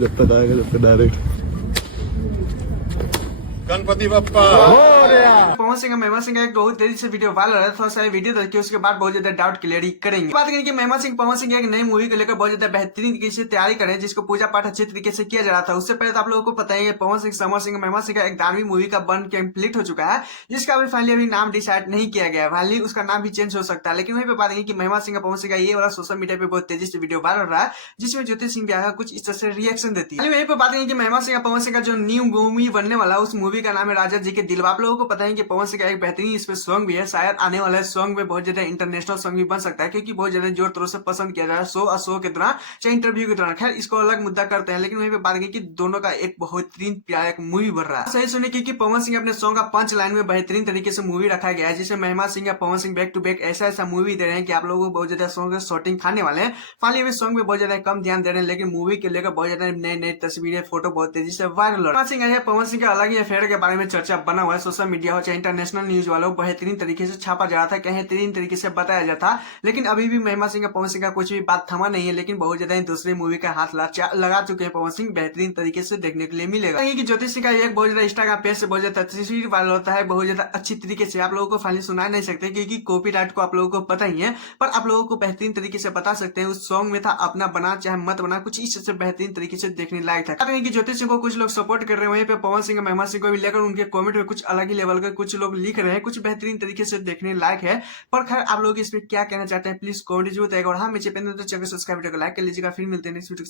जब तक आएगा जब तक डायरेक्ट गणपति बप्पा। पवन सिंह महिमा सिंह का एक बहुत तेजी से वीडियो वायरल है। थोड़ा सा वीडियो देखिए, उसके बाद बहुत ज्यादा डाउट क्लियर करेंगे। बात करें कि महिमा सिंह पवन सिंह एक नई मूवी को लेकर बहुत ज्यादा बेहतरीन तरीके से तैयारी करें, जिसको पूजा पाठ अच्छे तरीके से किया जा रहा था। उससे पहले तो आप लोगों को पता ही है, पवन सिंह समर सिंह महिमा सिंह का एक 11वीं मूवी का बन कंप्लीट हो चुका है, जिसका अभी फाइनली नाम डिसाइड नहीं किया गया है। फाइनली उसका नाम भी चेंज हो सकता है। लेकिन वहीं पे बात है कि महिमा सिंह पवन सिंह का ये वाला सोशल मीडिया पे बहुत तेजी से वीडियो वायरल रहा है, जिसमें ज्योति सिंह ब्याह कुछ इस तरह से रिएक्शन देती है। वहीं पे बात है कि महिमा सिंह पवन सिंह का जो न्यू मूवी बनने वाला है, उस मूवी का नाम है राजा जी के दिल। आप लोगों को पता है कि पवन सिंह का एक बेहतरीन इस पे सॉन्ग भी है। शायद आने वाले सॉन्ग में बहुत ज्यादा इंटरनेशनल सॉन्ग भी बन सकता है, क्योंकि बहुत ज्यादा जोर तौर से पसंद किया जा रहा है शो के दौरान, चाहे इंटरव्यू के दौरान। खैर, इसको अलग मुद्दा करते हैं। लेकिन वहीं पे बात की कि दोनों का एक बेहतरीन प्यारा एक मूवी बन रहा है। सही सुनिए, क्योंकि पवन सिंह अपने सॉन्ग का पंच लाइन में बेहतरीन तरीके से मूवी रखा गया है, जिसमें महिमा सिंह या Pawan Singh back to back ऐसा मूवी दे रहे हैं कि आप लोगों को बहुत ज्यादा सॉन्ग शॉटिंग खाने वाले हैं। फाइनली अभी सॉन्ग में बहुत ज्यादा कम ध्यान दे रहे हैं, लेकिन मूवी के लेकर बहुत ज्यादा नए नए तस्वीरें फोटो बहुत तेजी से वायरल हो रहा है। पवन सिंह का अलग ही अफेयर के बारे में चर्चा बना हुआ है। सोशल मीडिया हो चाहे इंटरनेशनल न्यूज वालों, बेहतरीन तरीके से छापा जा रहा था, बेहतरीन तरीके से बताया जाता। लेकिन अभी भी महिमा सिंह पवन सिंह का कुछ भी बात थमा नहीं है। लेकिन बहुत ज्यादा दूसरी मूवी का हाथ लगा चुके हैं पवन सिंह, बेहतरीन तरीके से देखने के लिए मिलेगा। कि ज्योति सिंह का एक बहुत ज्यादा इंस्टाग्राम पेज से बहुत ज्यादा तस्वीर वायरल होता है, बहुत ज्यादा अच्छी तरीके से। आप लोगों को फाइनली सुना नहीं सकते, क्योंकि कॉपीराइट को आप लोगों को पता ही है, पर आप लोगों को बेहतरीन तरीके से बता सकते हैं। उस सॉन्ग में था अपना बना चाहे मत बना, कुछ इस से बेहतरीन तरीके से देखने लायक था। कि ज्योति सिंह को कुछ लोग सपोर्ट कर रहे हैं, वहीं पे पवन सिंह महिमा सिंह को भी लेकर उनके कमेंट में कुछ अलग ही लेवल के कुछ लोग लिख रहे हैं, कुछ बेहतरीन तरीके से देखने लायक है। पर खैर, आप लोग इस पे क्या कहना चाहते हैं प्लीज कमेंट जरूर बताइएगा। और हाँ, मेरे चैनल तो सब्सक्राइब वीडियो को लाइक कर लीजिएगा। फिर मिलते हैं नेक्स्ट वीडियो।